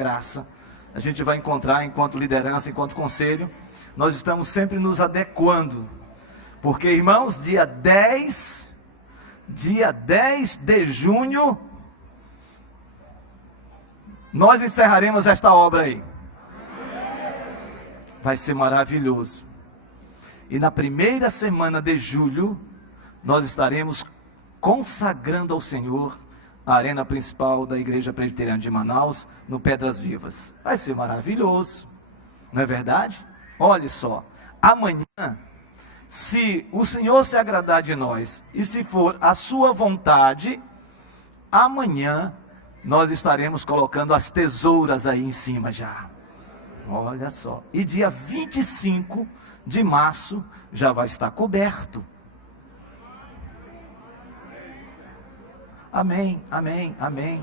graça, a gente vai encontrar enquanto liderança, enquanto conselho. Nós estamos sempre nos adequando, porque, irmãos, dia 10 de junho, nós encerraremos esta obra aí. Vai ser maravilhoso. E na primeira semana de julho, nós estaremos consagrando ao Senhor a arena principal da Igreja Presbiteriana de Manaus, no Pedras Vivas. Vai ser maravilhoso, não é verdade? Olha só, amanhã, se o Senhor se agradar de nós, e se for a sua vontade, amanhã nós estaremos colocando as tesouras aí em cima já. Olha só, e dia 25 de março já vai estar coberto. Amém, amém, amém.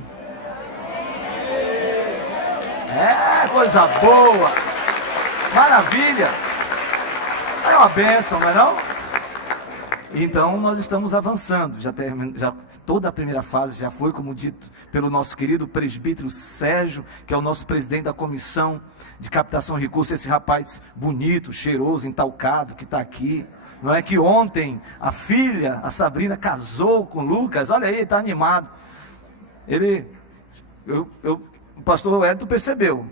É coisa boa, maravilha. É uma bênção, não é não? Então nós estamos avançando, já toda a primeira fase já foi, como dito pelo nosso querido presbítero Sérgio, que é o nosso presidente da comissão de captação de recursos, esse rapaz bonito, cheiroso, entalcado, que está aqui. Não é que ontem a filha, a Sabrina, casou com o Lucas, olha aí, ele está animado. O pastor Wellington percebeu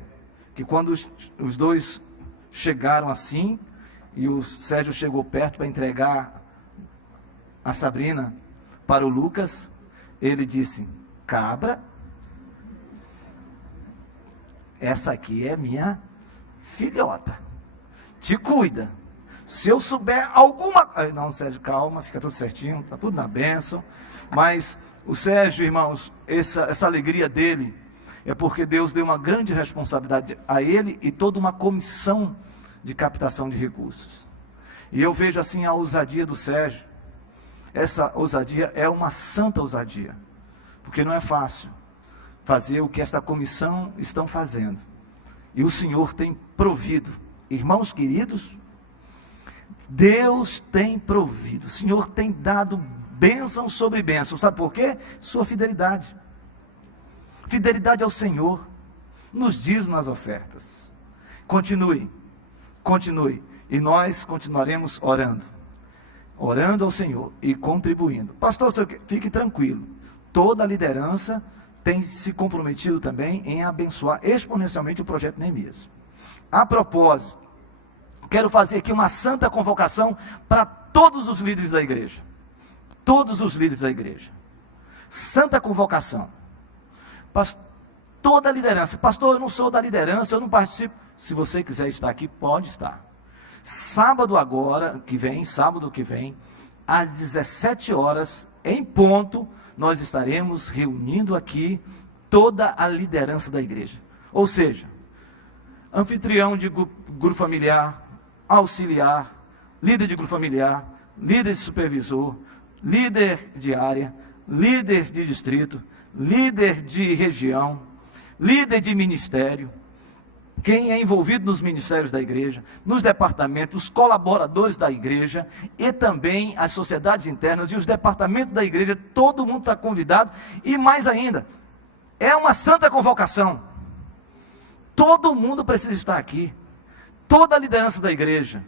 que quando os dois chegaram assim, e o Sérgio chegou perto para entregar a Sabrina para o Lucas, ele disse: cabra, essa aqui é minha filhota, te cuida. Se eu souber alguma... Não, Sérgio, calma, fica tudo certinho, está tudo na bênção. Mas o Sérgio, irmãos, essa alegria dele é porque Deus deu uma grande responsabilidade a ele e toda uma comissão de captação de recursos. E eu vejo assim a ousadia do Sérgio. Essa ousadia é uma santa ousadia, porque não é fácil fazer o que esta comissão estão fazendo. E o Senhor tem provido. Irmãos queridos, Deus tem provido, o Senhor tem dado bênção sobre bênção. Sabe por quê? Sua fidelidade. Fidelidade ao Senhor, nos dízimos, nas ofertas. Continue, e nós continuaremos orando ao Senhor e contribuindo. Pastor, fique tranquilo, toda a liderança tem se comprometido também em abençoar exponencialmente o projeto Neemias. A propósito, quero fazer aqui uma santa convocação para todos os líderes da igreja. Todos os líderes da igreja. Santa convocação. Toda a liderança. Pastor, eu não sou da liderança, eu não participo. Se você quiser estar aqui, pode estar. Sábado que vem, às 17 horas, em ponto, nós estaremos reunindo aqui toda a liderança da igreja. Ou seja, anfitrião de grupo familiar, auxiliar, líder de grupo familiar, líder de supervisor, líder de área, líder de distrito, líder de região, líder de ministério, quem é envolvido nos ministérios da igreja, nos departamentos, os colaboradores da igreja e também as sociedades internas e os departamentos da igreja, todo mundo está convidado. E mais ainda, é uma santa convocação, todo mundo precisa estar aqui. Toda a liderança da igreja.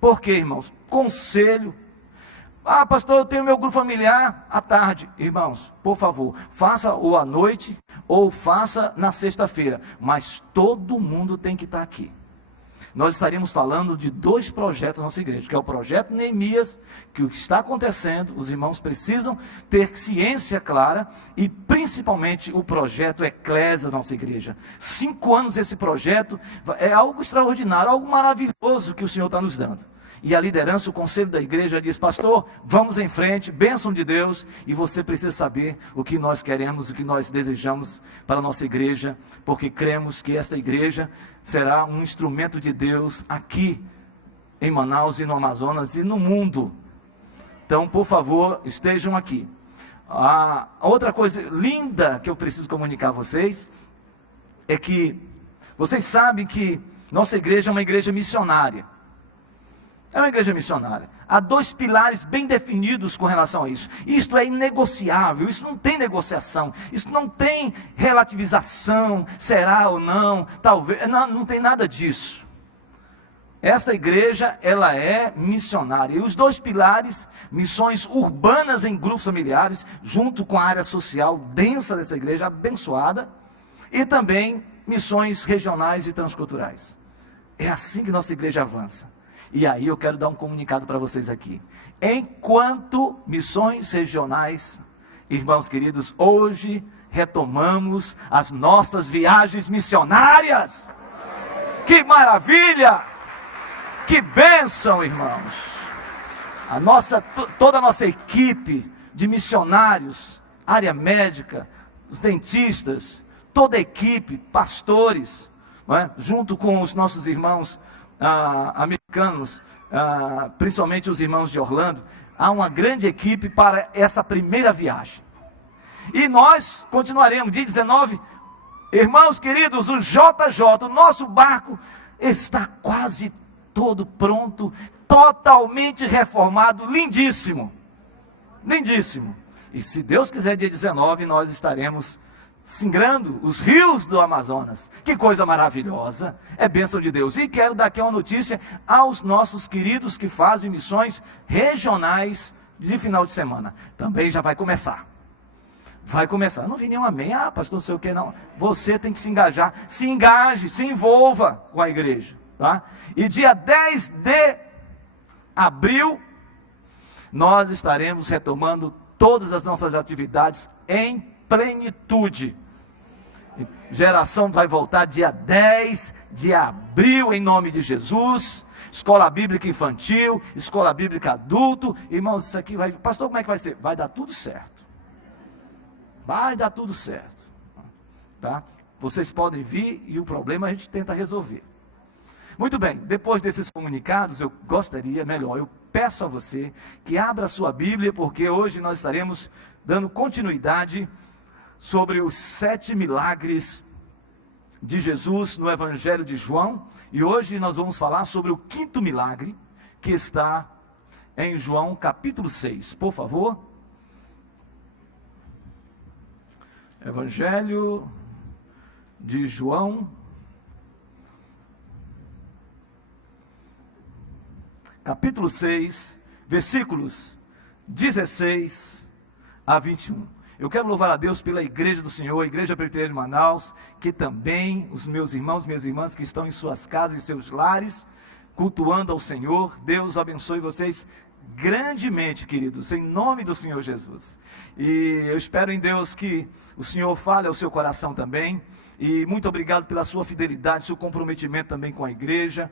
Por quê, irmãos? Conselho. Ah, pastor, eu tenho meu grupo familiar à tarde. Irmãos, por favor, faça ou à noite ou faça na sexta-feira. Mas todo mundo tem que estar aqui. Nós estaremos falando de 2 projetos da nossa igreja, que é o projeto Neemias, que o que está acontecendo, os irmãos precisam ter ciência clara, e principalmente o projeto Eclésia da nossa igreja. 5 anos esse projeto, é algo extraordinário, algo maravilhoso que o Senhor está nos dando. E a liderança, o conselho da igreja diz: pastor, vamos em frente, bênção de Deus, e você precisa saber o que nós queremos, o que nós desejamos para a nossa igreja, porque cremos que esta igreja será um instrumento de Deus aqui em Manaus e no Amazonas e no mundo. Então, por favor, estejam aqui. A outra coisa linda que eu preciso comunicar a vocês é que vocês sabem que nossa igreja é uma igreja missionária. É uma igreja missionária. Há 2 pilares bem definidos com relação a isso. Isto é inegociável, isso não tem negociação, isso não tem relativização, será ou não, talvez, não tem nada disso. Esta igreja, ela é missionária. E os 2 pilares, missões urbanas em grupos familiares, junto com a área social densa dessa igreja, abençoada, e também missões regionais e transculturais. É assim que nossa igreja avança. E aí eu quero dar um comunicado para vocês aqui. Enquanto missões regionais, irmãos queridos, hoje retomamos as nossas viagens missionárias. Que maravilha! Que bênção, irmãos! Toda a nossa equipe de missionários, área médica, os dentistas, toda a equipe, pastores, não é? Junto com os nossos irmãos americanos, principalmente os irmãos de Orlando, há uma grande equipe para essa primeira viagem. E nós continuaremos, dia 19, irmãos queridos, o JJ, o nosso barco, está quase todo pronto, totalmente reformado, lindíssimo, lindíssimo. E se Deus quiser, dia 19, nós estaremos singrando os rios do Amazonas. Que coisa maravilhosa, é bênção de Deus. E quero dar aqui uma notícia aos nossos queridos que fazem missões regionais de final de semana. Também já vai começar. Vai começar. Eu não vi nenhum amém. Pastor, não sei o que não. Você tem que se engajar. Se engaje, se envolva com a igreja. Tá? E dia 10 de abril, nós estaremos retomando todas as nossas atividades em plenitude. Geração vai voltar dia 10 de abril, em nome de Jesus. Escola bíblica infantil, escola bíblica adulto. Irmãos, isso aqui vai... Pastor, como é que vai ser? Vai dar tudo certo. Vai dar tudo certo. Tá? Vocês podem vir e o problema a gente tenta resolver. Muito bem, depois desses comunicados, eu peço a você que abra a sua Bíblia, porque hoje nós estaremos dando continuidade sobre os 7 milagres de Jesus no Evangelho de João. E hoje nós vamos falar sobre o 5º milagre, que está em João capítulo 6. Por favor. Evangelho de João, capítulo 6, versículos 16 a 21. Eu quero louvar a Deus pela igreja do Senhor, a Igreja Presbiteriana de Manaus, que também os meus irmãos, minhas irmãs que estão em suas casas e seus lares, cultuando ao Senhor. Deus abençoe vocês grandemente, queridos, em nome do Senhor Jesus. E eu espero em Deus que o Senhor fale ao seu coração também. E muito obrigado pela sua fidelidade, seu comprometimento também com a igreja,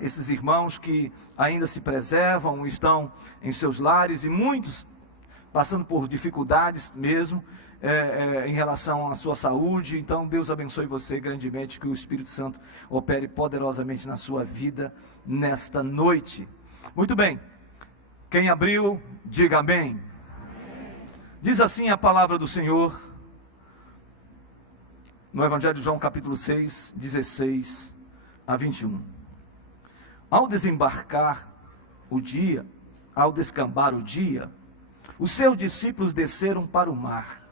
esses irmãos que ainda se preservam, estão em seus lares, e muitos passando por dificuldades mesmo, em relação à sua saúde. Então Deus abençoe você grandemente, que o Espírito Santo opere poderosamente na sua vida nesta noite. Muito bem, quem abriu, diga amém. Diz assim a palavra do Senhor, no Evangelho de João capítulo 6, 16 a 21. Ao descambar o dia, os seus discípulos desceram para o mar,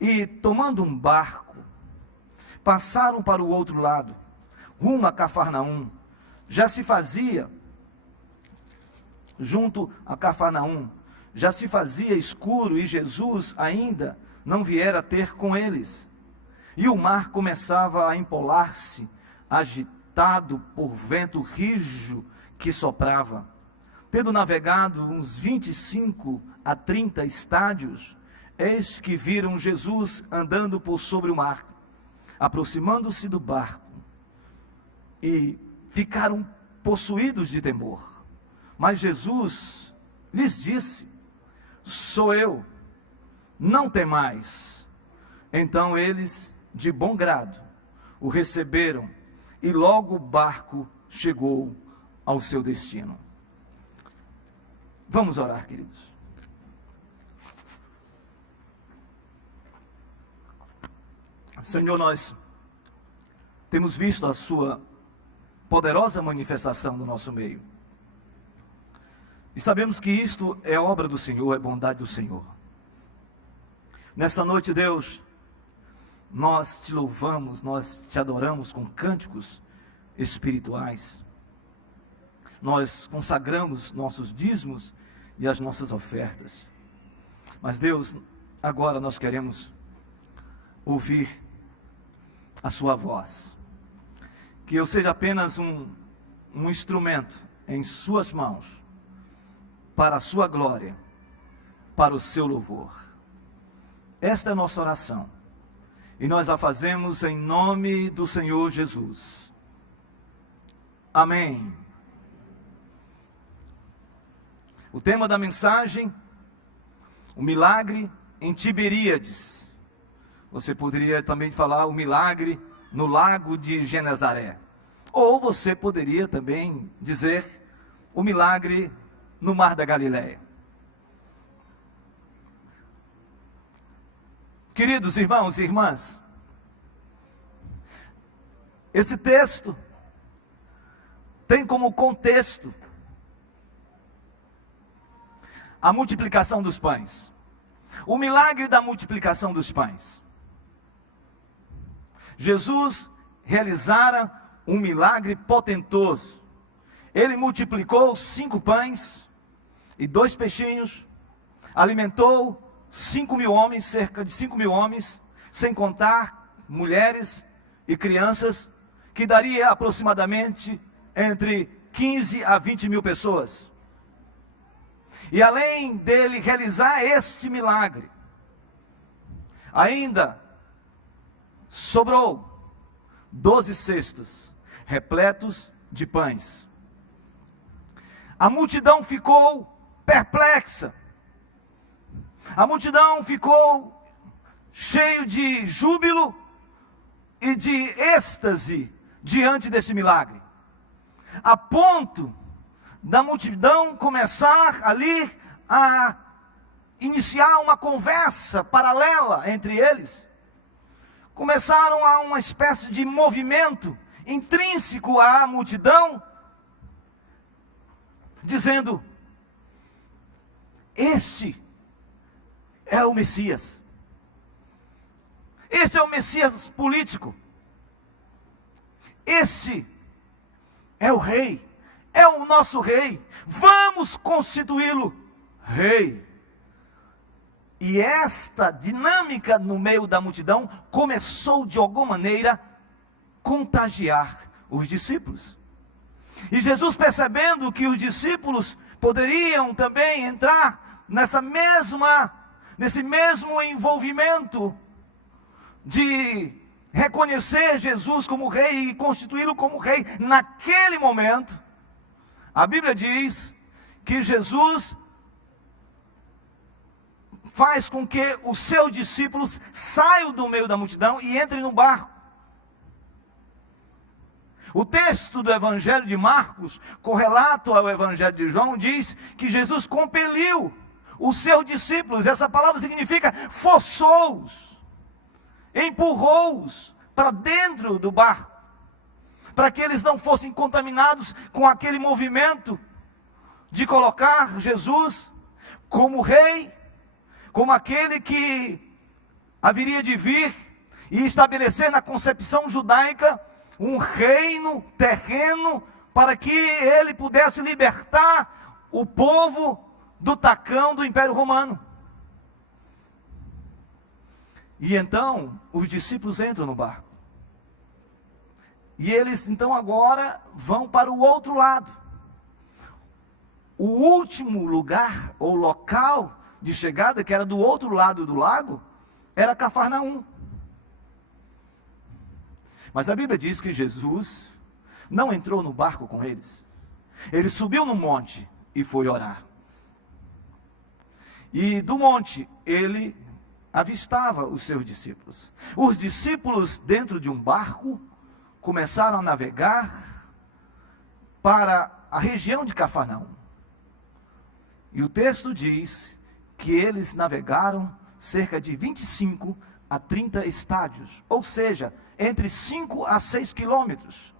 e tomando um barco, passaram para o outro lado, rumo a Cafarnaum. Já se fazia escuro, e Jesus ainda não viera ter com eles. E o mar começava a empolar-se, agitado por vento rijo que soprava. Tendo navegado uns 25 a 30 estádios, eis que viram Jesus andando por sobre o mar, aproximando-se do barco, e ficaram possuídos de temor. Mas Jesus lhes disse: sou eu, não temais. Então eles, de bom grado, o receberam, e logo o barco chegou ao seu destino. Vamos orar, queridos. Senhor, nós temos visto a sua poderosa manifestação do nosso meio. E sabemos que isto é obra do Senhor, é bondade do Senhor. Nesta noite, Deus, nós te louvamos, nós te adoramos com cânticos espirituais. Nós consagramos nossos dízimos e as nossas ofertas. Mas Deus, agora nós queremos ouvir a sua voz. Que eu seja apenas um instrumento em suas mãos, para a sua glória, para o seu louvor. Esta é a nossa oração. E nós a fazemos em nome do Senhor Jesus. Amém. O tema da mensagem, o milagre em Tiberíades. Você poderia também falar o milagre no lago de Genezaré. Ou você poderia também dizer o milagre no mar da Galileia. Queridos irmãos e irmãs, esse texto tem como contexto a multiplicação dos pães. O milagre da multiplicação dos pães. Jesus realizara um milagre potentoso. Ele multiplicou 5 pães e 2 peixinhos, alimentou 5.000 homens, cerca de 5.000 homens, sem contar mulheres e crianças, que daria aproximadamente entre 15 a 20.000 pessoas. E além dele realizar este milagre, ainda sobrou 12 cestos repletos de pães. A multidão ficou perplexa. A multidão ficou cheio de júbilo e de êxtase diante desse milagre. A ponto da multidão começar ali a iniciar uma conversa paralela entre eles. Começaram a uma espécie de movimento intrínseco à multidão, dizendo: este é o Messias. Este é o Messias político. Este é o rei. É o nosso rei. Vamos constituí-lo rei. E esta dinâmica no meio da multidão começou de alguma maneira contagiar os discípulos. E Jesus, percebendo que os discípulos poderiam também entrar nesse mesmo envolvimento de reconhecer Jesus como rei e constituí-lo como rei naquele momento, a Bíblia diz que Jesus faz com que os seus discípulos saiam do meio da multidão e entrem no barco. O texto do Evangelho de Marcos, correlato ao Evangelho de João, diz que Jesus compeliu os seus discípulos. Essa palavra significa forçou-os, empurrou-os para dentro do barco, para que eles não fossem contaminados com aquele movimento de colocar Jesus como rei, como aquele que haveria de vir e estabelecer na concepção judaica um reino terreno, para que ele pudesse libertar o povo do tacão do Império Romano. E então os discípulos entram no barco. E eles então agora vão para o outro lado. O último lugar ou local de chegada, que era do outro lado do lago, era Cafarnaum. Mas a Bíblia diz que Jesus não entrou no barco com eles. Ele subiu no monte e foi orar. E do monte ele avistava os seus discípulos. Os discípulos, dentro de um barco, começaram a navegar para a região de Cafarnaum. E o texto diz que eles navegaram cerca de 25 a 30 estádios, ou seja, entre 5 a 6 quilômetros.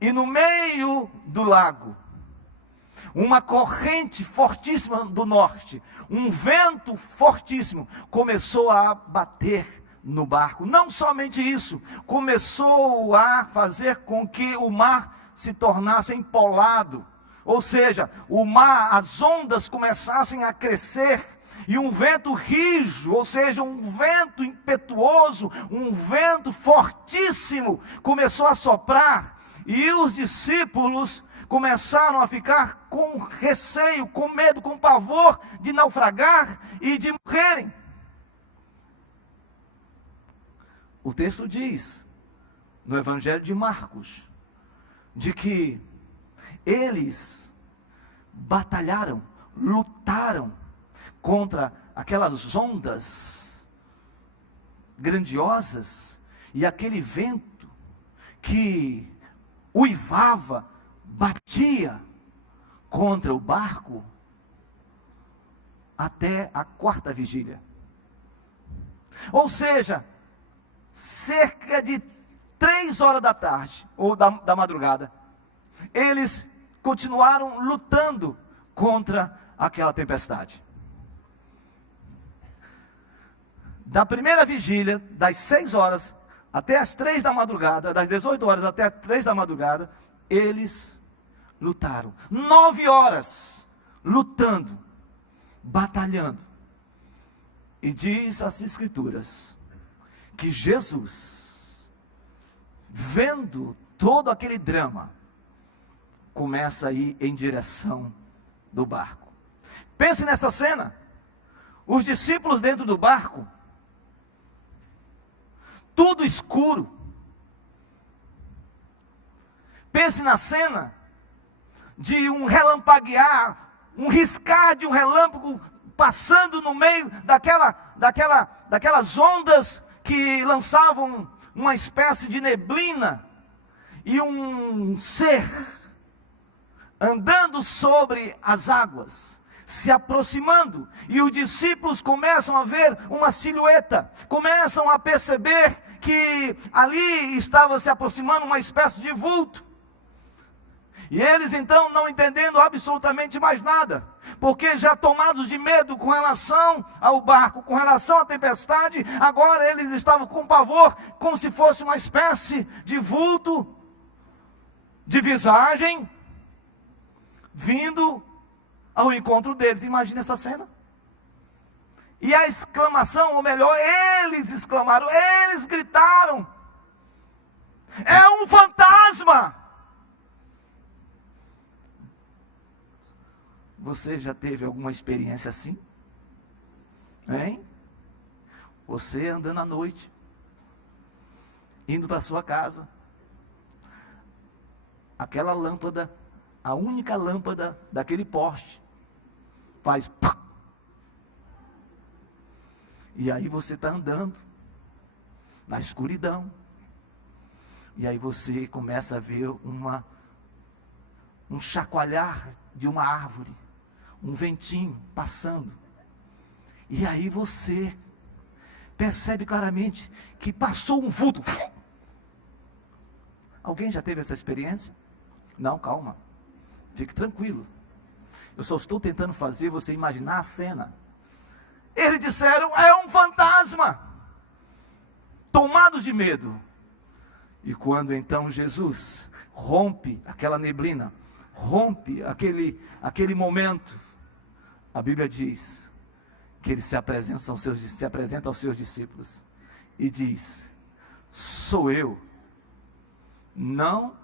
E no meio do lago, uma corrente fortíssima do norte, um vento fortíssimo, começou a bater no barco. Não somente isso, começou a fazer com que o mar se tornasse empolado. Ou seja, o mar, as ondas começassem a crescer, e um vento rijo, ou seja, um vento impetuoso, um vento fortíssimo, começou a soprar, e os discípulos começaram a ficar com receio, com medo, com pavor de naufragar e de morrerem. O texto diz, no Evangelho de Marcos, de que eles batalharam, lutaram contra aquelas ondas grandiosas e aquele vento que uivava, batia contra o barco até a quarta vigília. Ou seja, cerca de 3 horas da tarde, ou da madrugada, eles continuaram lutando contra aquela tempestade. Da primeira vigília, das 6 horas até as 3 da madrugada, das 18 horas até as 3 da madrugada, eles lutaram. 9 horas lutando, batalhando. E diz as Escrituras que Jesus, vendo todo aquele drama, começa a ir em direção do barco. Pense nessa cena. Os discípulos dentro do barco, tudo escuro. Pense na cena de um relampaguear, um riscar de um relâmpago passando no meio daquelas ondas que lançavam uma espécie de neblina, e um ser andando sobre as águas, se aproximando, e os discípulos começam a ver uma silhueta, começam a perceber que ali estava se aproximando uma espécie de vulto. E eles então, não entendendo absolutamente mais nada, porque já tomados de medo com relação ao barco, com relação à tempestade, agora eles estavam com pavor, como se fosse uma espécie de vulto, de visagem, vindo ao encontro deles. Imagina essa cena. E a exclamação, ou melhor, eles exclamaram, eles gritaram: é um fantasma! Você já teve alguma experiência assim? Hein? Você andando à noite, indo para sua casa, aquela lâmpada, a única lâmpada daquele poste, faz pá. E aí você está andando na escuridão, e aí você começa a ver um chacoalhar de uma árvore, um ventinho passando, e aí você percebe claramente que passou um vulto. Alguém já teve essa experiência? Não, calma, fique tranquilo, eu só estou tentando fazer você imaginar a cena. Eles disseram: é um fantasma, tomados de medo. E quando então Jesus rompe aquela neblina, rompe aquele momento, a Bíblia diz que ele se apresenta aos seus discípulos e diz: sou eu, não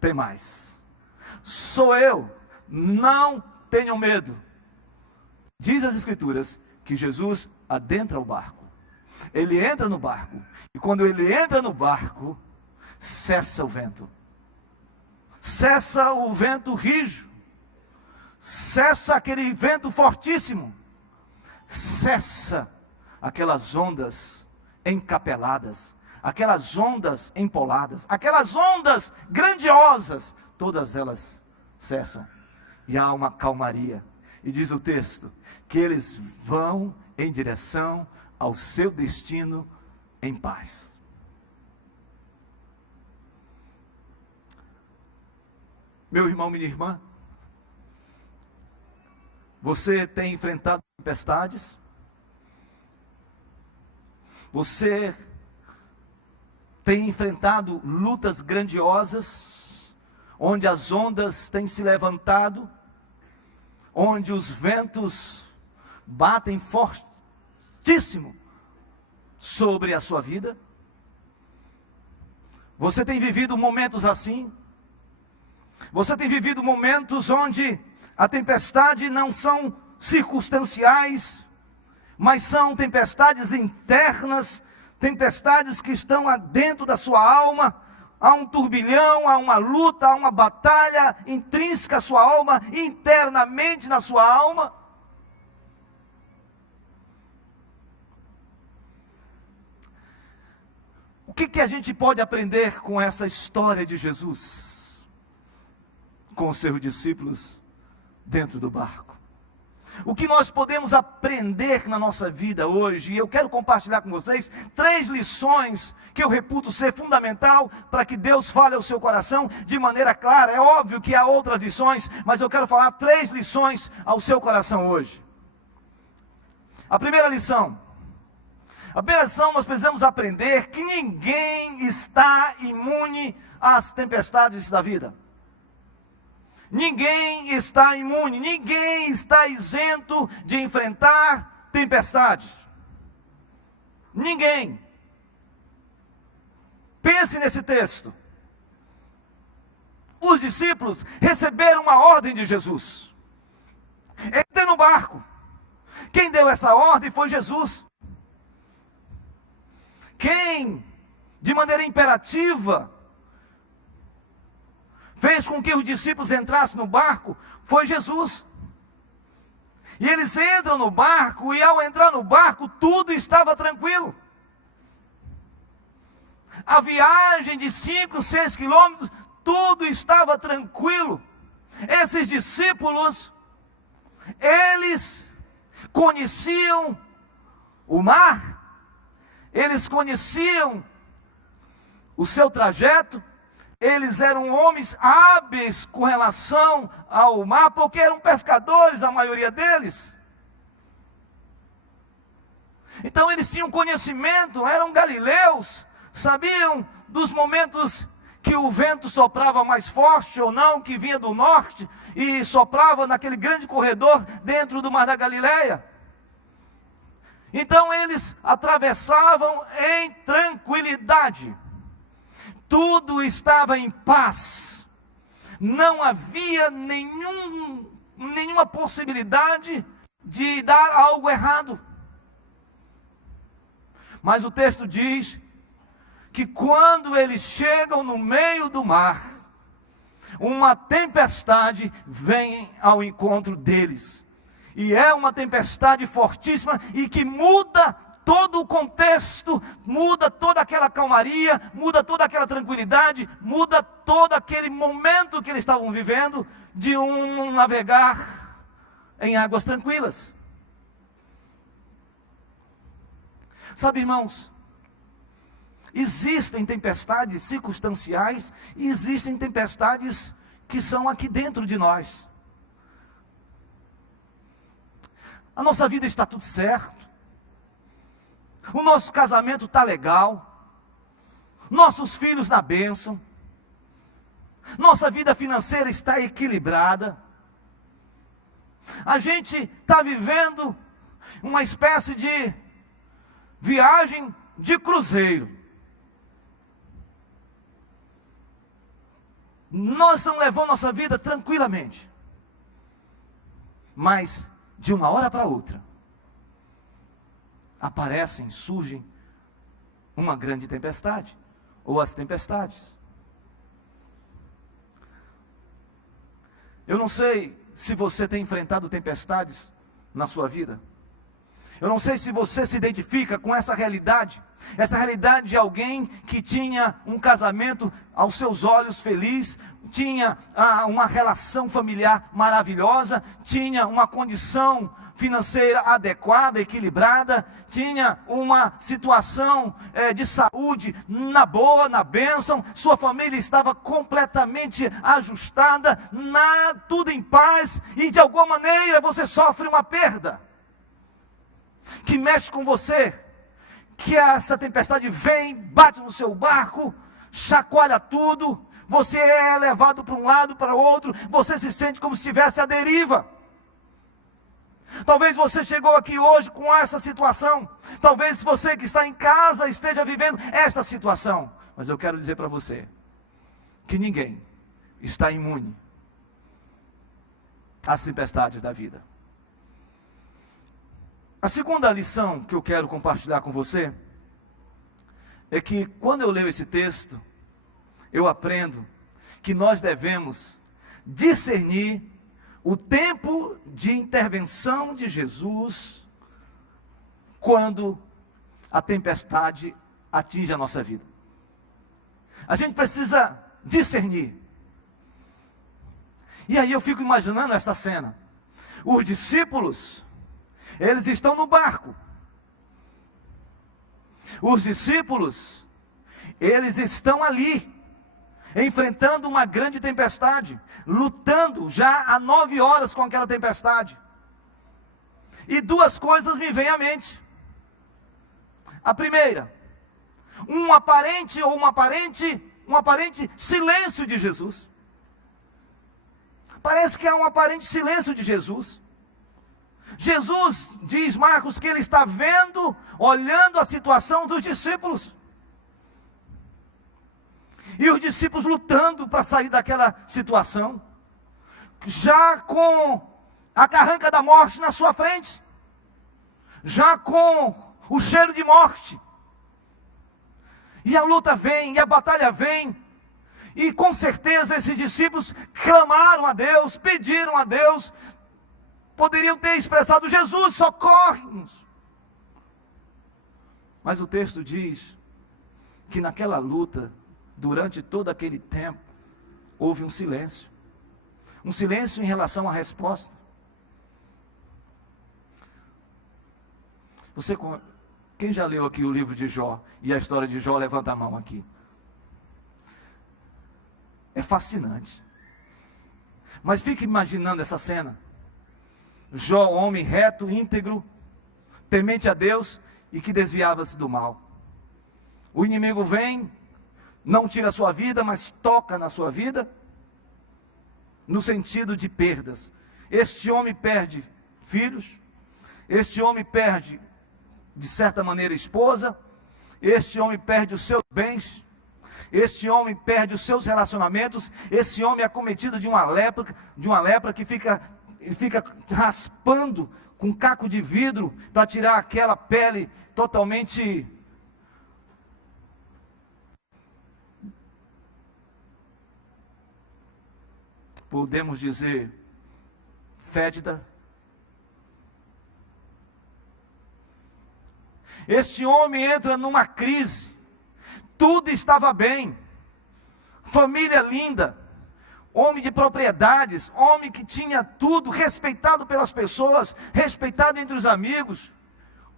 temais. Sou eu, não tenham medo. Diz as Escrituras que Jesus adentra o barco. Ele entra no barco, e quando ele entra no barco, cessa o vento. Cessa o vento rijo, cessa aquele vento fortíssimo, cessa aquelas ondas encapeladas, aquelas ondas empoladas, aquelas ondas grandiosas, todas elas cessam, e há uma calmaria. E diz o texto que eles vão em direção ao seu destino em paz. Meu irmão, minha irmã, você tem enfrentado tempestades? Você tem enfrentado lutas grandiosas, onde as ondas têm se levantado, onde os ventos batem fortíssimo sobre a sua vida? Você tem vivido momentos assim? Você tem vivido momentos onde a tempestade não são circunstanciais, mas são tempestades internas, tempestades que estão dentro da sua alma. Há um turbilhão, há uma luta, há uma batalha intrínseca à sua alma, internamente na sua alma. O que a gente pode aprender com essa história de Jesus, com os seus discípulos dentro do barco? O que nós podemos aprender na nossa vida hoje? E eu quero compartilhar com vocês 3 lições que eu reputo ser fundamental para que Deus fale ao seu coração de maneira clara. É óbvio que há outras lições, mas eu quero falar 3 lições ao seu coração hoje. A primeira lição, nós precisamos aprender que ninguém está imune às tempestades da vida. Ninguém está imune, ninguém está isento de enfrentar tempestades. Ninguém. Pense nesse texto. Os discípulos receberam uma ordem de Jesus. Entrem no barco. Quem deu essa ordem foi Jesus. Quem, de maneira imperativa, fez com que os discípulos entrassem no barco foi Jesus. E eles entram no barco, e ao entrar no barco, tudo estava tranquilo. A viagem de 5, 6 quilômetros, tudo estava tranquilo. Esses discípulos, eles conheciam o mar, eles conheciam o seu trajeto, eles eram homens hábeis com relação ao mar, porque eram pescadores, a maioria deles. Então eles tinham conhecimento, eram galileus, sabiam dos momentos que o vento soprava mais forte ou não, que vinha do norte, e soprava naquele grande corredor dentro do mar da Galileia. Então eles atravessavam em tranquilidade. Tudo estava em paz, não havia nenhuma possibilidade de dar algo errado. Mas o texto diz que quando eles chegam no meio do mar, uma tempestade vem ao encontro deles. E é uma tempestade fortíssima e que muda todo o contexto, muda toda aquela calmaria, muda toda aquela tranquilidade, muda todo aquele momento que eles estavam vivendo de um navegar em águas tranquilas. Sabe, irmãos, existem tempestades circunstanciais e existem tempestades que são aqui dentro de nós. A nossa vida está tudo certo. O nosso casamento está legal, nossos filhos na bênção, nossa vida financeira está equilibrada, a gente está vivendo uma espécie de viagem de cruzeiro. Nós estamos levando nossa vida tranquilamente, mas de uma hora para outra, surgem uma grande tempestade, ou as tempestades. Eu não sei se você tem enfrentado tempestades na sua vida. Eu não sei se você se identifica com essa realidade de alguém que tinha um casamento aos seus olhos feliz, tinha uma relação familiar maravilhosa, tinha uma condição financeira adequada, equilibrada, tinha uma situação de saúde na boa, na bênção, sua família estava completamente ajustada, tudo em paz, e de alguma maneira você sofre uma perda, que mexe com você, que essa tempestade vem, bate no seu barco, chacoalha tudo, você é levado para um lado, para o outro, você se sente como se estivesse à deriva. Talvez você chegou aqui hoje com essa situação, talvez você que está em casa esteja vivendo esta situação, mas eu quero dizer para você, que ninguém está imune às tempestades da vida. A segunda lição que eu quero compartilhar com você, é que quando eu leio esse texto, eu aprendo que nós devemos discernir o tempo de intervenção de Jesus quando a tempestade atinge a nossa vida. A gente precisa discernir. E aí eu fico imaginando essa cena. Os discípulos, eles estão no barco. Os discípulos, eles estão ali, enfrentando uma grande tempestade, lutando já há 9 horas com aquela tempestade. E duas coisas me vêm à mente. A primeira, um aparente silêncio de Jesus. Parece que há um aparente silêncio de Jesus. Jesus, diz Marcos, que ele está vendo, olhando a situação dos discípulos. E os discípulos lutando para sair daquela situação, já com a carranca da morte na sua frente, já com o cheiro de morte. E a luta vem, e a batalha vem, e com certeza esses discípulos clamaram a Deus, pediram a Deus, poderiam ter expressado: Jesus, socorre-nos. Mas o texto diz que naquela luta, durante todo aquele tempo, houve um silêncio em relação à resposta. Quem já leu aqui o livro de Jó e a história de Jó, levanta a mão aqui. É fascinante. Mas fique imaginando essa cena. Jó, homem reto, íntegro, temente a Deus e que desviava-se do mal. O inimigo vem, não tira a sua vida, mas toca na sua vida, no sentido de perdas. Este homem perde filhos, este homem perde, de certa maneira, esposa, este homem perde os seus bens, este homem perde os seus relacionamentos, esse homem é acometido de uma lepra que fica raspando com caco de vidro para tirar aquela pele totalmente podemos dizer fétida. Este homem entra numa crise. Tudo estava bem, família linda, homem de propriedades, homem que tinha tudo, respeitado pelas pessoas, respeitado entre os amigos,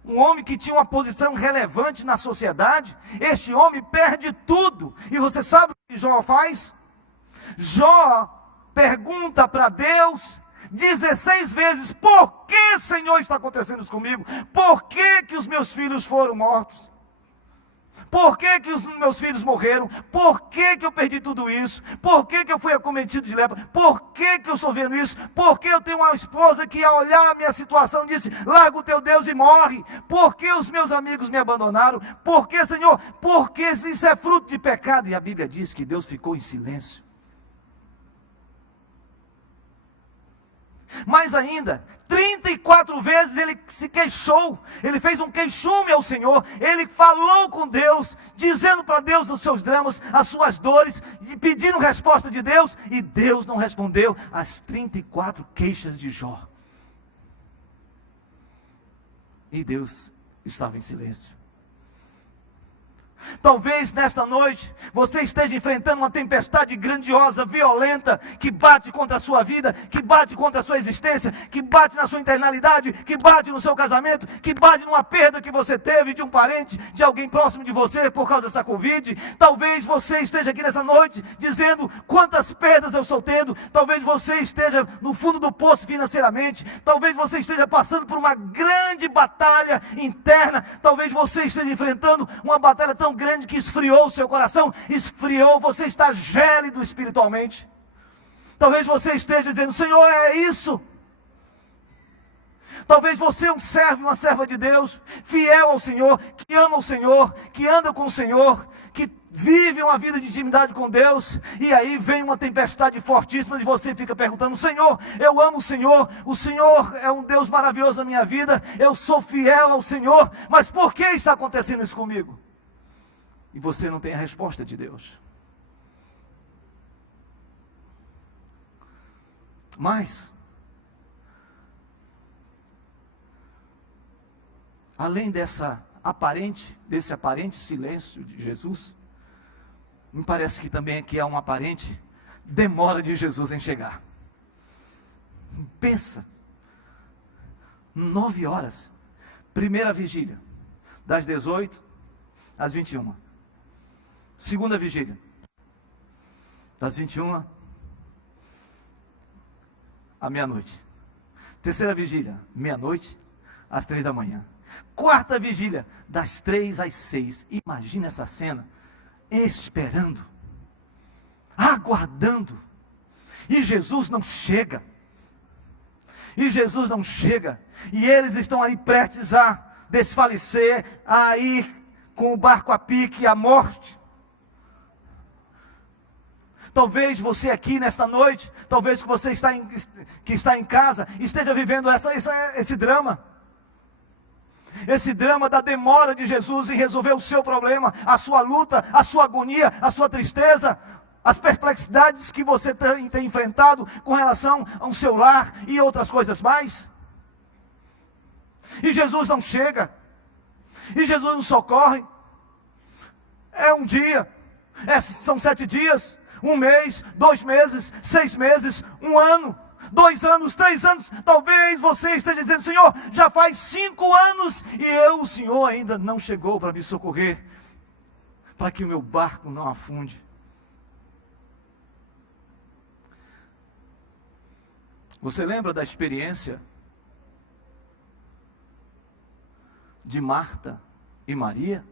um homem que tinha uma posição relevante na sociedade. Este homem perde tudo. E você sabe o que Jó faz? Jó pergunta para Deus 16 vezes: por que, Senhor, está acontecendo isso comigo? Por que os meus filhos foram mortos? Por que os meus filhos morreram? Por que eu perdi tudo isso? Por que eu fui acometido de lepra? Por que eu estou vendo isso? Por que eu tenho uma esposa que, ao olhar a minha situação, disse: larga o teu Deus e morre? Por que os meus amigos me abandonaram? Por que, Senhor? Porque isso é fruto de pecado. E a Bíblia diz que Deus ficou em silêncio. Mais ainda, 34 vezes ele se queixou, ele fez um queixume ao Senhor, ele falou com Deus, dizendo para Deus os seus dramas, as suas dores, pedindo resposta de Deus, e Deus não respondeu às 34 queixas de Jó. E Deus estava em silêncio. Talvez nesta noite você esteja enfrentando uma tempestade grandiosa, violenta, que bate contra a sua vida, que bate contra a sua existência, que bate na sua internalidade, que bate no seu casamento, que bate numa perda que você teve de um parente, de alguém próximo de você por causa dessa Covid. Talvez você esteja aqui nessa noite dizendo quantas perdas eu estou tendo. Talvez você esteja no fundo do poço financeiramente. Talvez você esteja passando por uma grande batalha interna. Talvez você esteja enfrentando uma batalha tão grande que esfriou o seu coração, esfriou, você está gélido espiritualmente. Talvez você esteja dizendo: Senhor, é isso. Talvez você é um servo e uma serva de Deus, fiel ao Senhor, que ama o Senhor, que anda com o Senhor, que vive uma vida de intimidade com Deus, e aí vem uma tempestade fortíssima e você fica perguntando: Senhor, eu amo o Senhor é um Deus maravilhoso na minha vida, eu sou fiel ao Senhor, mas por que está acontecendo isso comigo? E você não tem a resposta de Deus. Mas, além desse aparente silêncio de Jesus, me parece que também aqui há uma aparente demora de Jesus em chegar. Pensa, 9 horas, primeira vigília, das 18 às 21. Segunda vigília, das 21 à meia-noite. Terceira vigília, meia-noite às 3 da manhã. Quarta vigília, das 3 às 6. Imagina essa cena, esperando, aguardando, e Jesus não chega. E Jesus não chega, e eles estão ali prestes a desfalecer, a ir com o barco a pique, à morte. Talvez você aqui nesta noite, talvez que você que está em casa, esteja vivendo esse drama. Esse drama da demora de Jesus em resolver o seu problema, a sua luta, a sua agonia, a sua tristeza, as perplexidades que você tem enfrentado com relação ao seu lar e outras coisas mais. E Jesus não chega, e Jesus não socorre. É um dia, são 7 dias, 1 mês, 2 meses, 6 meses, 1 ano, 2 anos, 3 anos. Talvez você esteja dizendo: Senhor, já faz 5 anos e o Senhor ainda não chegou para me socorrer, para que o meu barco não afunde. Você lembra da experiência de Marta e Maria?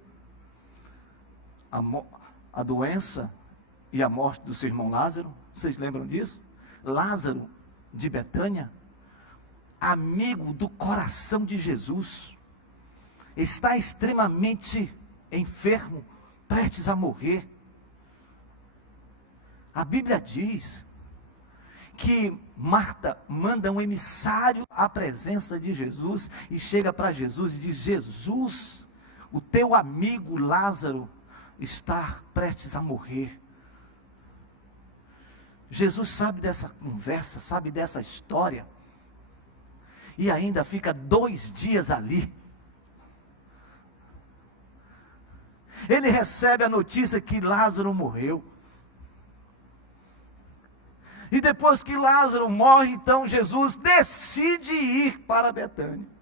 A doença e a morte do seu irmão Lázaro? Vocês lembram disso? Lázaro de Betânia, amigo do coração de Jesus, está extremamente enfermo, prestes a morrer. A Bíblia diz que Marta manda um emissário à presença de Jesus e chega para Jesus e diz: Jesus, o teu amigo Lázaro está prestes a morrer. Jesus sabe dessa conversa, sabe dessa história, e ainda fica 2 dias ali. Ele recebe a notícia que Lázaro morreu. E depois que Lázaro morre, então Jesus decide ir para Betânia.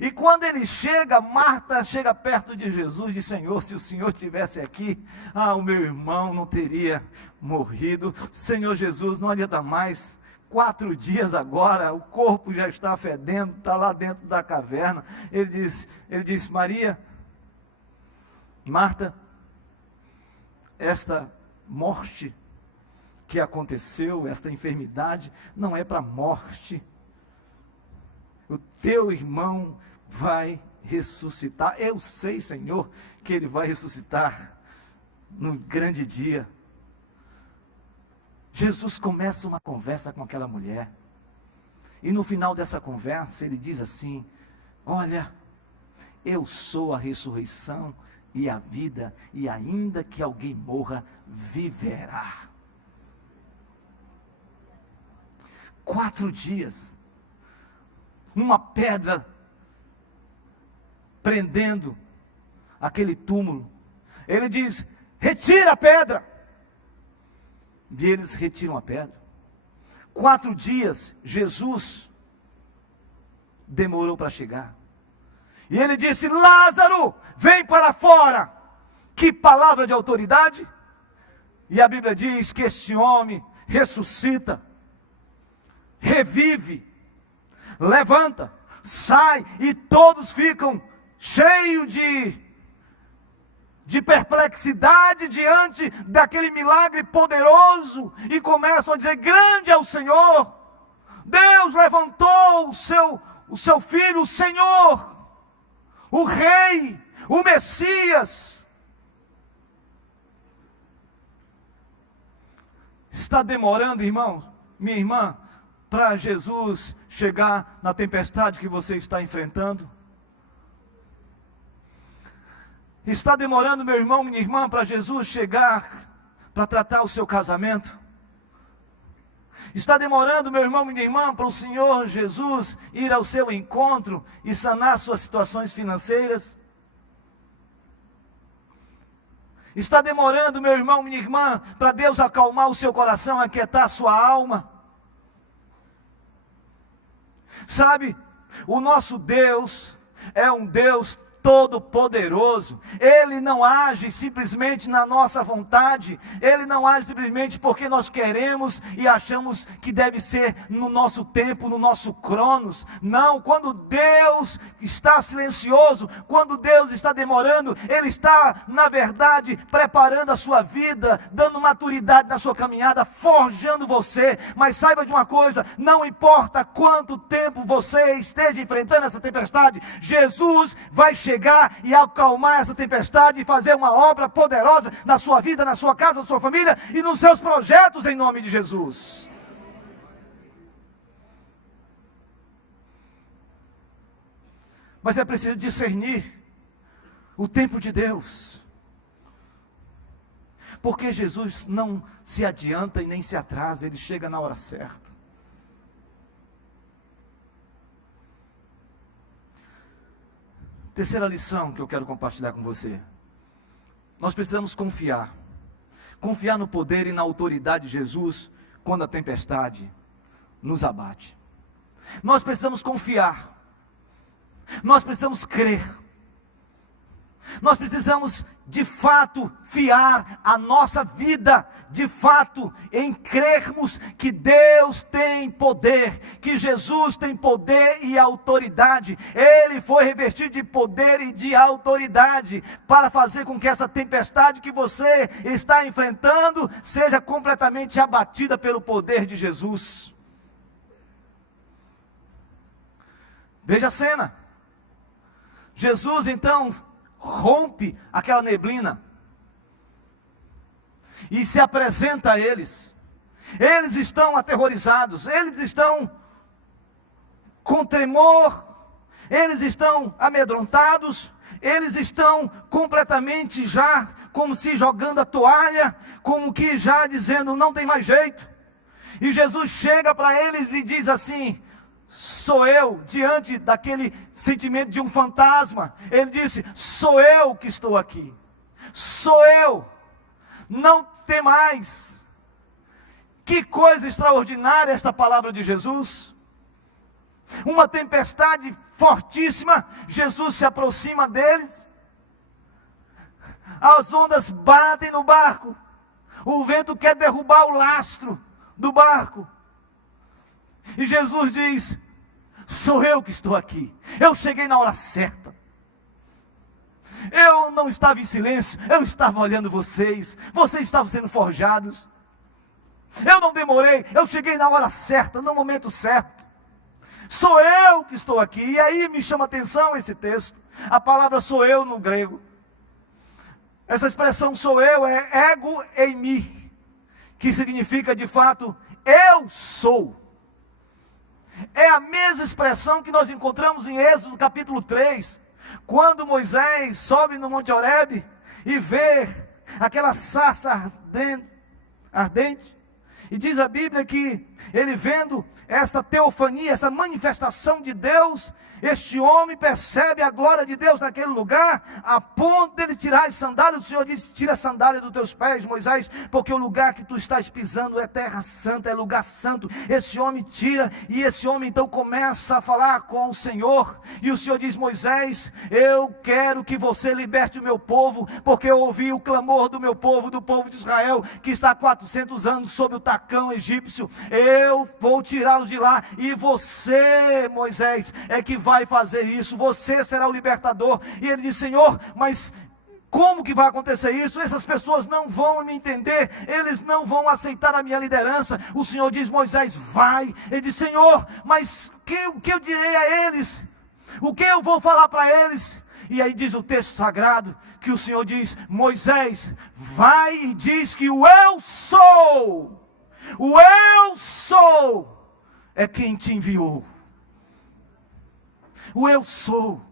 E quando ele chega, Marta chega perto de Jesus e diz: Senhor, se o Senhor estivesse aqui, o meu irmão não teria morrido. Senhor Jesus, não adianta mais, 4 dias agora, o corpo já está fedendo, está lá dentro da caverna. Ele diz: Maria, Marta, esta morte que aconteceu, esta enfermidade, não é para a morte. O teu irmão vai ressuscitar. Eu sei, Senhor, que ele vai ressuscitar no grande dia. Jesus começa uma conversa com aquela mulher. E no final dessa conversa ele diz assim: olha, eu sou a ressurreição e a vida, e ainda que alguém morra, viverá. 4 dias. Uma pedra prendendo aquele túmulo. Ele diz: retira a pedra. E eles retiram a pedra. 4 dias Jesus demorou para chegar. E ele disse: Lázaro, vem para fora. Que palavra de autoridade! E a Bíblia diz que este homem ressuscita, revive, levanta, sai, e todos ficam cheios de perplexidade diante daquele milagre poderoso, e começam a dizer: grande é o Senhor, Deus levantou o seu Filho, o Senhor, o Rei, o Messias. Está demorando, irmão, minha irmã, para Jesus chegar na tempestade que você está enfrentando? Está demorando, meu irmão, minha irmã, para Jesus chegar para tratar o seu casamento? Está demorando, meu irmão, minha irmã, para o Senhor Jesus ir ao seu encontro e sanar suas situações financeiras? Está demorando, meu irmão, minha irmã, para Deus acalmar o seu coração, aquietar a sua alma? Sabe, o nosso Deus é um Deus todo-poderoso. Ele não age simplesmente na nossa vontade. Ele não age simplesmente porque nós queremos e achamos que deve ser no nosso tempo, no nosso cronos. Não, quando Deus está silencioso, quando Deus está demorando, Ele está, na verdade, preparando a sua vida, dando maturidade na sua caminhada, forjando você. Mas saiba de uma coisa: não importa quanto tempo você esteja enfrentando essa tempestade, Jesus vai chegar e acalmar essa tempestade e fazer uma obra poderosa na sua vida, na sua casa, na sua família e nos seus projetos, em nome de Jesus. Mas é preciso discernir o tempo de Deus, porque Jesus não se adianta e nem se atrasa, Ele chega na hora certa. Terceira lição que eu quero compartilhar com você: nós precisamos confiar no poder e na autoridade de Jesus quando a tempestade nos abate. Nós precisamos confiar, nós precisamos crer, nós precisamos de fato fiar a nossa vida, de fato, em crermos que Deus tem poder, que Jesus tem poder e autoridade. Ele foi revestido de poder e de autoridade para fazer com que essa tempestade que você está enfrentando seja completamente abatida pelo poder de Jesus. Veja a cena. Jesus então rompe aquela neblina e se apresenta a eles. Eles estão aterrorizados, eles estão com tremor, eles estão amedrontados, eles estão completamente já como se jogando a toalha, como que já dizendo: não tem mais jeito. E Jesus chega para eles e diz assim: sou eu, diante daquele sentimento de um fantasma. Ele disse: sou eu que estou aqui, sou eu, não tem mais. Que coisa extraordinária esta palavra de Jesus. Uma tempestade fortíssima, Jesus se aproxima deles, as ondas batem no barco, o vento quer derrubar o lastro do barco, e Jesus diz: sou eu que estou aqui, eu cheguei na hora certa. Eu não estava em silêncio, eu estava olhando vocês estavam sendo forjados. Eu não demorei, eu cheguei na hora certa, no momento certo. Sou eu que estou aqui. E aí me chama a atenção esse texto. A palavra sou eu no grego, essa expressão sou eu é ego eimi, que significa de fato eu sou. É a mesma expressão que nós encontramos em Êxodo capítulo 3, quando Moisés sobe no Monte Horebe e vê aquela sarça ardente, e diz a Bíblia que ele, vendo essa teofania, essa manifestação de Deus, Este homem percebe a glória de Deus naquele lugar, a ponto dele tirar as sandálias. O Senhor disse: tira as sandálias dos teus pés, Moisés, porque o lugar que tu estás pisando é terra santa, é lugar santo. Esse homem tira, e esse homem então começa a falar com o Senhor, e o Senhor diz: Moisés, eu quero que você liberte o meu povo, porque eu ouvi o clamor do meu povo, do povo de Israel, que está há 400 anos sob o tacão egípcio. Eu vou tirá-los de lá, e você, Moisés, é que vai fazer isso, você será o libertador. E ele diz: Senhor, mas como que vai acontecer isso? Essas pessoas não vão me entender, eles não vão aceitar a minha liderança. O Senhor diz: Moisés, vai. Ele diz: Senhor, mas o que eu direi a eles? O que eu vou falar para eles? E aí diz o texto sagrado, que o Senhor diz: Moisés, vai e diz que o eu sou é quem te enviou. O eu sou.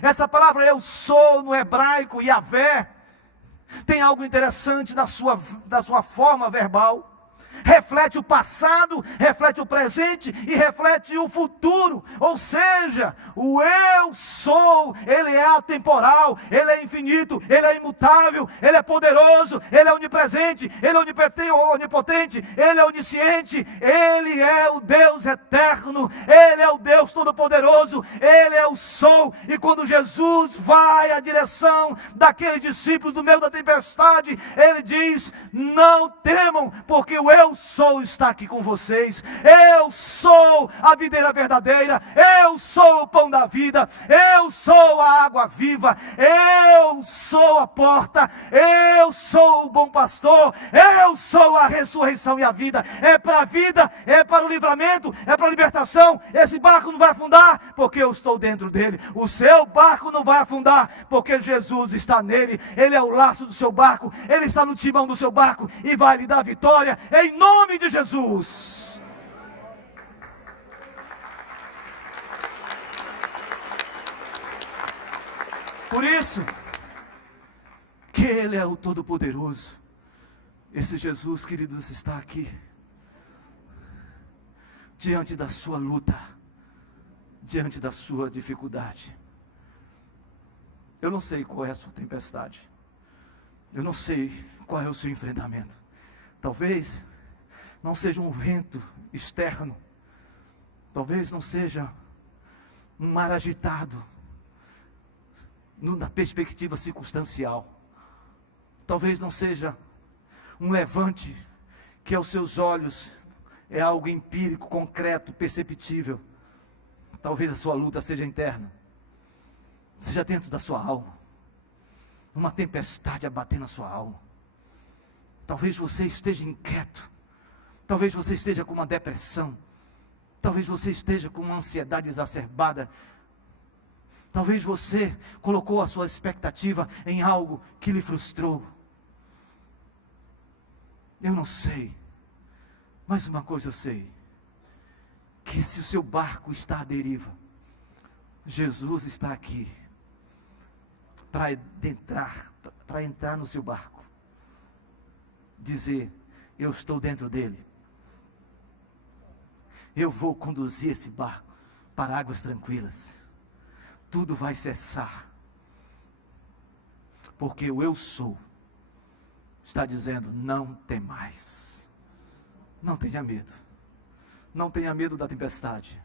Essa palavra eu sou no hebraico, Yahvé, tem algo interessante na sua forma verbal. Reflete o passado, reflete o presente e reflete o futuro. Ou seja, o eu sou, ele é atemporal, ele é infinito, ele é imutável, ele é poderoso, ele é onipresente, ele é onipotente, ele é onisciente, ele é o Deus eterno, ele é o Deus todo-poderoso, ele é o sou. E quando Jesus vai à direção daqueles discípulos no meio da tempestade, ele diz: não temam, porque o eu sou está aqui com vocês. Eu sou a videira verdadeira, eu sou o pão da vida, eu sou a água viva, eu sou a porta, eu sou o bom pastor, eu sou a ressurreição e a vida. É para a vida, é para o livramento, é para a libertação. Esse barco não vai afundar, porque eu estou dentro dele. O seu barco não vai afundar, porque Jesus está nele. Ele é o laço do seu barco, ele está no timão do seu barco e vai lhe dar vitória, em nome de Jesus. Por isso que ele é o Todo-Poderoso. Esse Jesus, queridos, está aqui diante da sua luta, diante da sua dificuldade. Eu não sei qual é a sua tempestade, eu não sei qual é o seu enfrentamento. Talvez não seja um vento externo, talvez não seja um mar agitado na perspectiva circunstancial, talvez não seja um levante que aos seus olhos é algo empírico, concreto, perceptível. Talvez a sua luta seja interna, seja dentro da sua alma, uma tempestade a bater na sua alma. Talvez você esteja inquieto, talvez você esteja com uma depressão, talvez você esteja com uma ansiedade exacerbada, talvez você colocou a sua expectativa em algo que lhe frustrou. Eu não sei, mas uma coisa eu sei, que se o seu barco está à deriva, Jesus está aqui para entrar no seu barco, dizer: eu estou dentro dele, eu vou conduzir esse barco para águas tranquilas, tudo vai cessar, porque o eu sou está dizendo: não tem mais. Não tenha medo, não tenha medo da tempestade,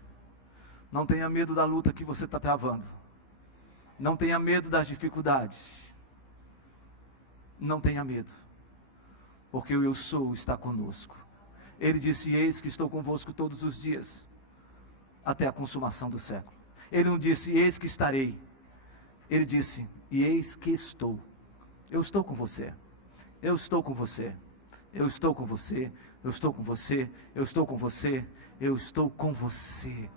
não tenha medo da luta que você está travando, não tenha medo das dificuldades, não tenha medo, porque o eu sou está conosco. Ele disse: eis que estou convosco todos os dias, até a consumação do século. Ele não disse: eis que estarei, ele disse: e eis que estou. Eu estou com você, eu estou com você, eu estou com você, eu estou com você, eu estou com você, eu estou com você.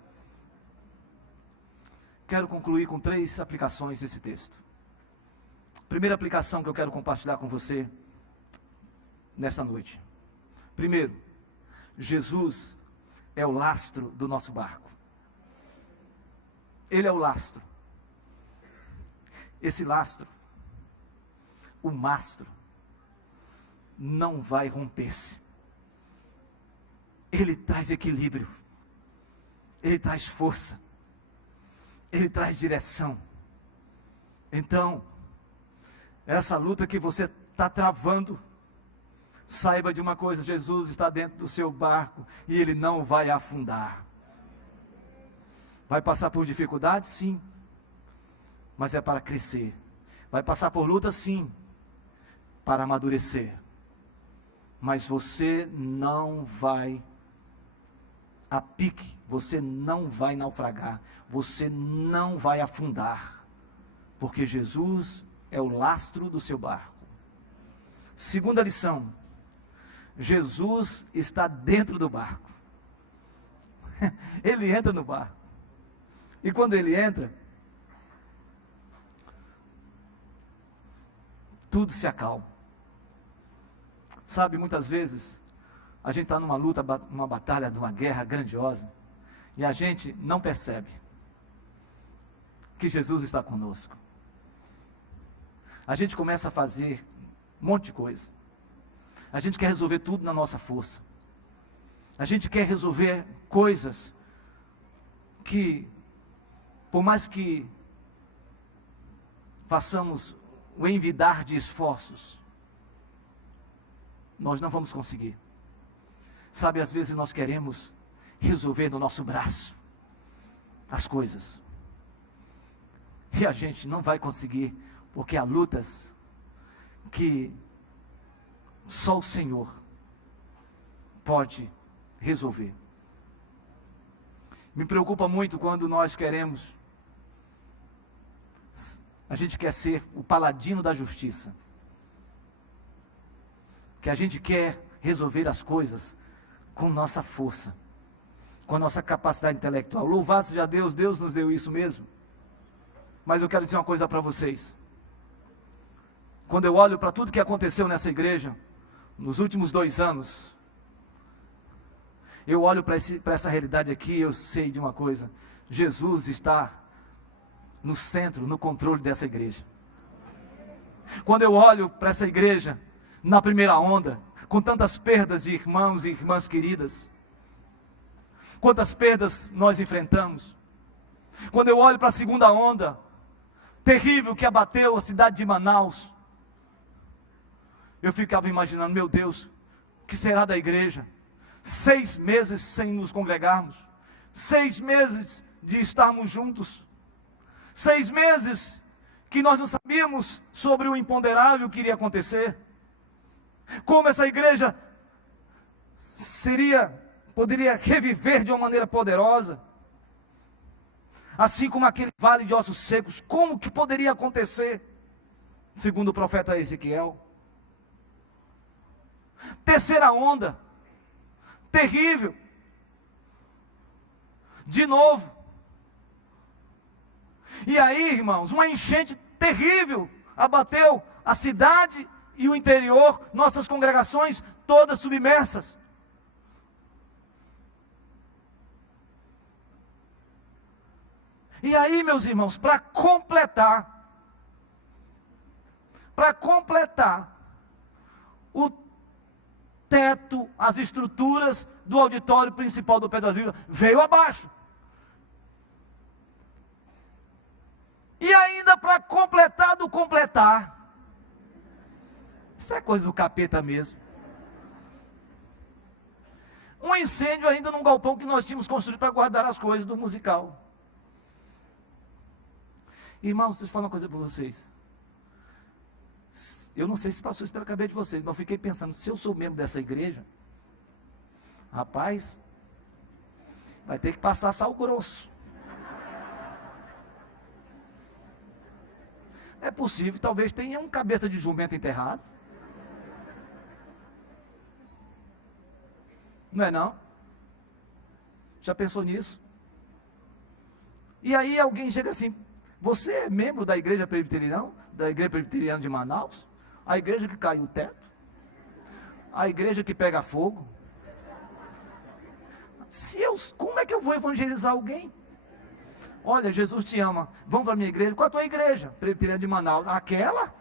Quero concluir com 3 aplicações desse texto. Primeira aplicação que eu quero compartilhar com você nesta noite. Primeiro, Jesus é o lastro do nosso barco. Ele é o lastro. Esse lastro, o mastro, não vai romper-se. Ele traz equilíbrio, ele traz força, Ele traz direção. Então, essa luta que você está travando, saiba de uma coisa: Jesus está dentro do seu barco e Ele não vai afundar. Vai passar por dificuldade? Sim, mas é para crescer. Vai passar por luta? Sim, para amadurecer. Mas você não vai a pique, você não vai naufragar, você não vai afundar, porque Jesus é o lastro do seu barco. Segunda lição: Jesus está dentro do barco. Ele entra no barco. E quando ele entra, tudo se acalma. Sabe, muitas vezes a gente está numa luta, uma batalha, numa guerra grandiosa, e a gente não percebe que Jesus está conosco. A gente começa a fazer um monte de coisa. A gente quer resolver tudo na nossa força. A gente quer resolver coisas que, por mais que façamos o envidar de esforços, nós não vamos conseguir. Sabe, às vezes nós queremos resolver no nosso braço as coisas, e a gente não vai conseguir, porque há lutas que só o Senhor pode resolver. Me preocupa muito quando nós queremos, a gente quer ser o paladino da justiça, que a gente quer resolver as coisas com nossa força, com a nossa capacidade intelectual. Louvado seja Deus, Deus nos deu isso mesmo. Mas eu quero dizer uma coisa para vocês. Quando eu olho para tudo que aconteceu nessa igreja, nos últimos 2 anos, eu olho para essa realidade aqui, eu sei de uma coisa: Jesus está no centro, no controle dessa igreja. Quando eu olho para essa igreja, na primeira onda, com tantas perdas de irmãos e irmãs queridas, quantas perdas nós enfrentamos. Quando eu olho para a segunda onda terrível que abateu a cidade de Manaus, eu ficava imaginando: meu Deus, o que será da igreja? 6 meses sem nos congregarmos, 6 meses de estarmos juntos, 6 meses que nós não sabíamos sobre o imponderável que iria acontecer. Como essa igreja poderia reviver de uma maneira poderosa, assim como aquele vale de ossos secos, como que poderia acontecer, segundo o profeta Ezequiel. Terceira onda, terrível, de novo. E aí, irmãos, uma enchente terrível abateu a cidade e o interior, nossas congregações todas submersas. E aí, meus irmãos, para completar, o teto, as estruturas do auditório principal do Pedras Vivas veio abaixo. E ainda para completar do completar, isso é coisa do capeta mesmo, um incêndio ainda num galpão que nós tínhamos construído para guardar as coisas do musical. Irmãos, deixa eu falar uma coisa para vocês. Eu não sei se passou isso pela cabeça de vocês, mas eu fiquei pensando: se eu sou membro dessa igreja, rapaz, vai ter que passar sal grosso. É possível, talvez tenha um cabeça de jumento enterrado. Não é não? Já pensou nisso? E aí alguém chega assim: você é membro da igreja presbiteriana, de Manaus? A igreja que caiu o teto? A igreja que pega fogo? Como é que eu vou evangelizar alguém? Olha, Jesus te ama, vamos para a minha igreja. Qual a tua igreja? Presbiteriana de Manaus. Aquela?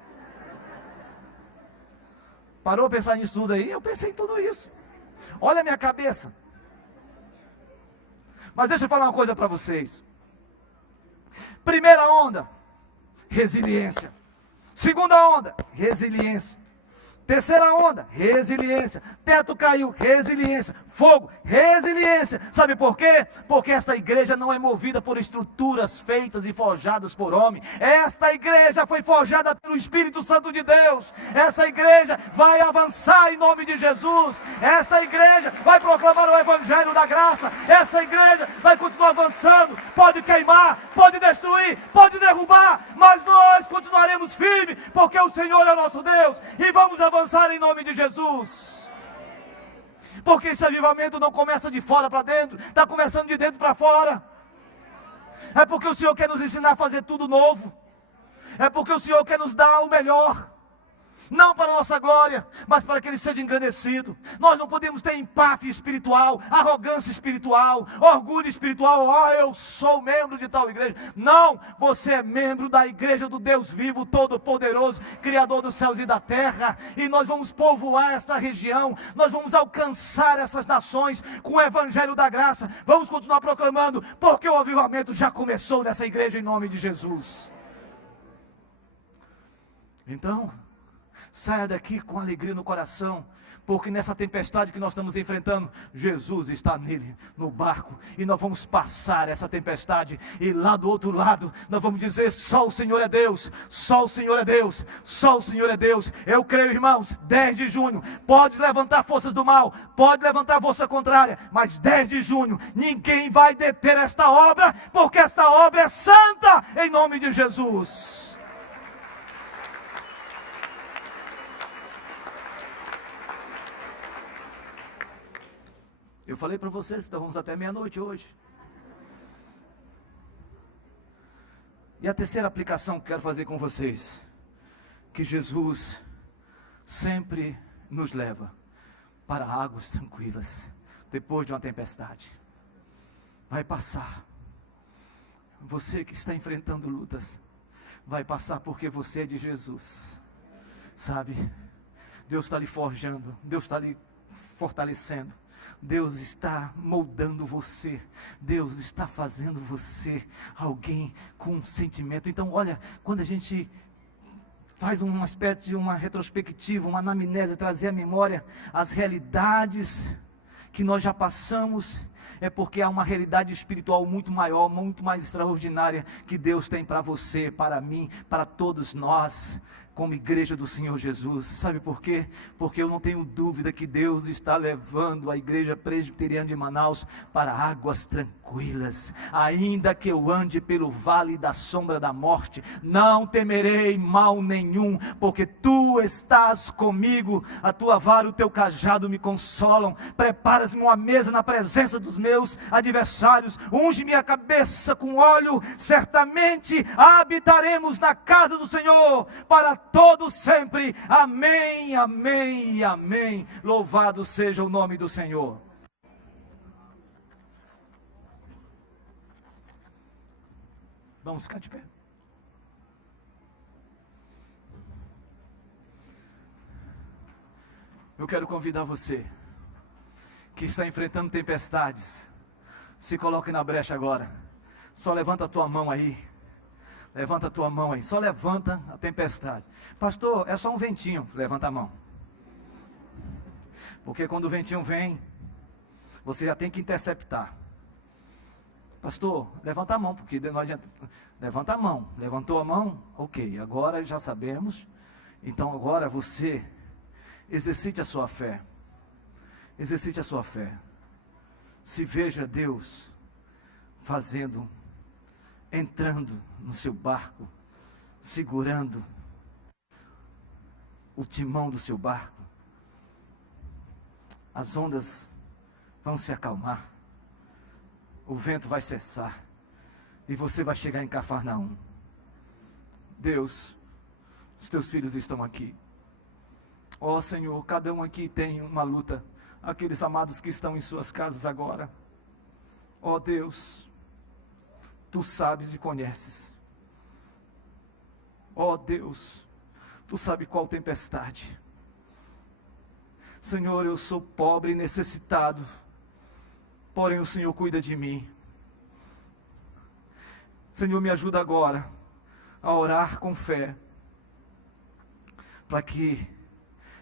Parou a pensar nisso tudo aí? Eu pensei em tudo isso. Olha a minha cabeça. Mas deixa eu falar uma coisa para vocês. Primeira onda, resiliência. Segunda onda, resiliência. Terceira onda, resiliência. Teto caiu, resiliência. Fogo, resiliência. Sabe por quê? Porque esta igreja não é movida por estruturas feitas e forjadas por homem. Esta igreja foi forjada pelo Espírito Santo de Deus. Essa igreja vai avançar em nome de Jesus. Esta igreja vai proclamar o Evangelho da graça. Essa igreja vai continuar avançando. Pode queimar, pode destruir, pode derrubar, mas nós continuaremos firmes, porque o Senhor é o nosso Deus. E vamos avançar em nome de Jesus. Porque esse avivamento não começa de fora para dentro, está começando de dentro para fora. É porque o Senhor quer nos ensinar a fazer tudo novo. É porque o Senhor quer nos dar o melhor. Não para a nossa glória, mas para que Ele seja engrandecido. Nós não podemos ter empáfia espiritual, arrogância espiritual, orgulho espiritual. Eu sou membro de tal igreja. Não, você é membro da igreja do Deus vivo, todo-poderoso, Criador dos céus e da terra. E nós vamos povoar essa região, nós vamos alcançar essas nações com o Evangelho da graça. Vamos continuar proclamando, porque o avivamento já começou nessa igreja em nome de Jesus. Então, saia daqui com alegria no coração, porque nessa tempestade que nós estamos enfrentando, Jesus está nele, no barco, e nós vamos passar essa tempestade, e lá do outro lado, nós vamos dizer, só o Senhor é Deus, só o Senhor é Deus, só o Senhor é Deus. Eu creio, irmãos, 10 de junho, pode levantar forças do mal, pode levantar força contrária, mas 10 de junho, ninguém vai deter esta obra, porque esta obra é santa, em nome de Jesus. Eu falei para vocês, então vamos até meia-noite hoje. E a terceira aplicação que quero fazer com vocês, que Jesus sempre nos leva para águas tranquilas, depois de uma tempestade. Vai passar. Você que está enfrentando lutas, vai passar porque você é de Jesus. Sabe? Deus está lhe forjando, Deus está lhe fortalecendo. Deus está moldando você, Deus está fazendo você alguém com sentimento. Então olha, quando a gente faz uma espécie de uma retrospectiva, uma anamnese, trazer à memória as realidades que nós já passamos, é porque há uma realidade espiritual muito maior, muito mais extraordinária, que Deus tem para você, para mim, para todos nós, como igreja do Senhor Jesus. Sabe por quê? Porque eu não tenho dúvida que Deus está levando a igreja presbiteriana de Manaus para águas tranquilas. Ainda que eu ande pelo vale da sombra da morte, não temerei mal nenhum, porque tu estás comigo, a tua vara e o teu cajado me consolam. Preparas-me uma mesa na presença dos meus adversários, unge minha cabeça com óleo, certamente habitaremos na casa do Senhor para todo sempre. Amém, amém e amém. Louvado seja o nome do Senhor. Vamos ficar de pé. Eu quero convidar você que está enfrentando tempestades, se coloque na brecha agora. Só levanta a tua mão aí. Levanta a tua mão aí, só levanta a tempestade. Pastor, é só um ventinho. Levanta a mão. Porque quando o ventinho vem, você já tem que interceptar. Pastor, levanta a mão, porque não adianta. Levanta a mão. Levantou a mão? Ok, agora já sabemos. Então agora você exercite a sua fé. Exercite a sua fé. Se veja Deus fazendo, entrando no seu barco, segurando o timão do seu barco. As ondas vão se acalmar, o vento vai cessar, e você vai chegar em Cafarnaum. Deus, os teus filhos estão aqui. Ó Senhor, cada um aqui tem uma luta. Aqueles amados que estão em suas casas agora. Ó Deus, Tu sabes e conheces. Ó Deus, Tu sabes qual tempestade. Senhor, eu sou pobre e necessitado, porém o Senhor cuida de mim. Senhor, me ajuda agora a orar com fé, para que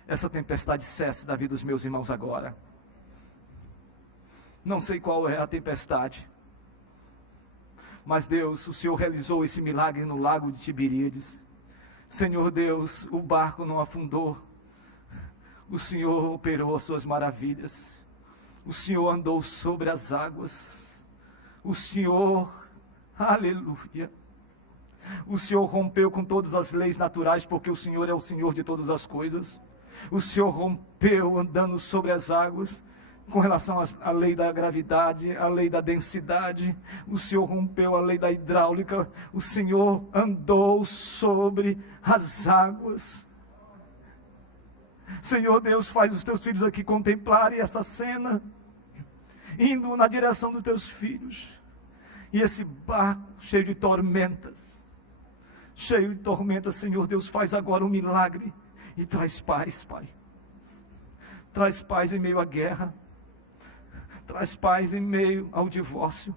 essa tempestade cesse da vida dos meus irmãos agora. Não sei qual é a tempestade, mas Deus, o Senhor realizou esse milagre no lago de Tiberíades. Senhor Deus, o barco não afundou, o Senhor operou as suas maravilhas, o Senhor andou sobre as águas, o Senhor, aleluia, o Senhor rompeu com todas as leis naturais, porque o Senhor é o Senhor de todas as coisas. O Senhor rompeu andando sobre as águas, com relação à lei da gravidade, à lei da densidade. O Senhor rompeu a lei da hidráulica. O Senhor andou sobre as águas. Senhor Deus, faz os teus filhos aqui contemplarem essa cena, indo na direção dos teus filhos, e esse barco cheio de tormentas, Senhor Deus, faz agora um milagre, e traz paz, Pai, traz paz em meio à guerra, traz paz em meio ao divórcio,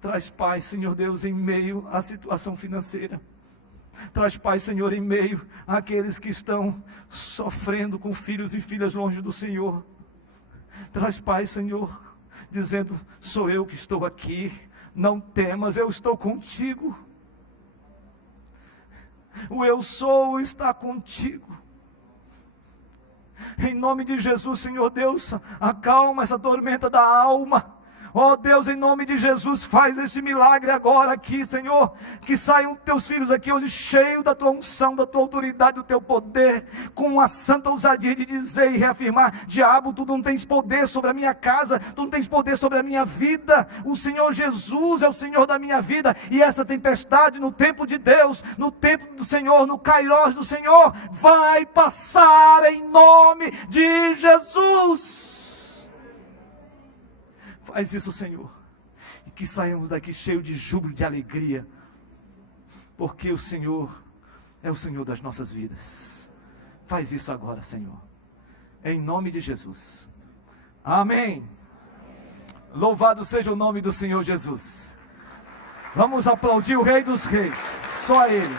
traz paz, Senhor Deus, em meio à situação financeira, traz paz, Senhor, em meio àqueles que estão sofrendo com filhos e filhas longe do Senhor. Traz paz, Senhor, dizendo: sou eu que estou aqui, não temas, eu estou contigo. O eu sou está contigo. Em nome de Jesus, Senhor Deus, acalma essa tormenta da alma. Ó Deus, em nome de Jesus, faz esse milagre agora aqui, Senhor. Que saiam teus filhos aqui hoje cheios da tua unção, da tua autoridade, do teu poder, com a santa ousadia de dizer e reafirmar: diabo, tu não tens poder sobre a minha casa, tu não tens poder sobre a minha vida. O Senhor Jesus é o Senhor da minha vida, e essa tempestade no tempo de Deus, no tempo do Senhor, no kairós do Senhor, vai passar em nome de Jesus. Faz isso, Senhor, e que saiamos daqui cheios de júbilo, de alegria, porque o Senhor é o Senhor das nossas vidas. Faz isso agora, Senhor, em nome de Jesus. Amém. Louvado seja o nome do Senhor Jesus. Vamos aplaudir o Rei dos Reis, só Ele.